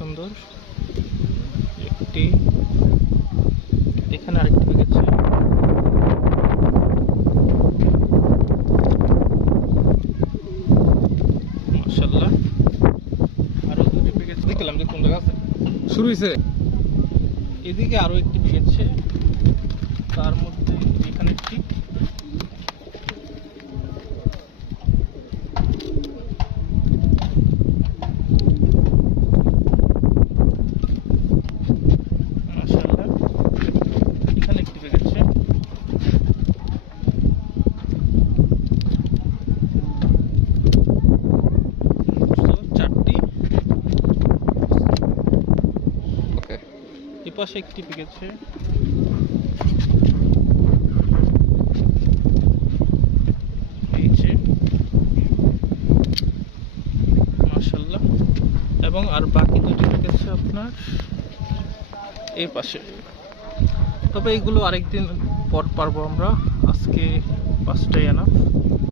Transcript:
সুন্দর একটি, এখানে আরেকটি পেকেছে। মাশাআল্লাহ, আরো দুটি পেকেছে। দেখলাম যে কোন জায়গা আছে শুরু হয়েছে, এদিকে আরো একটি পেকেছে, তার মধ্যে এখানে একটি। মাশাআল্লাহ, এখানে একটি পেকেছে। চারটি, এই পাশে একটি পেকেছে। এই যে মাশাআল্লাহ, এবং আর বাকি দুটি পেকেছে আপনার এই পাশে। তবে এইগুলো আরেকদিন পর পারবো আমরা, আজকে 5টাই এনাফ।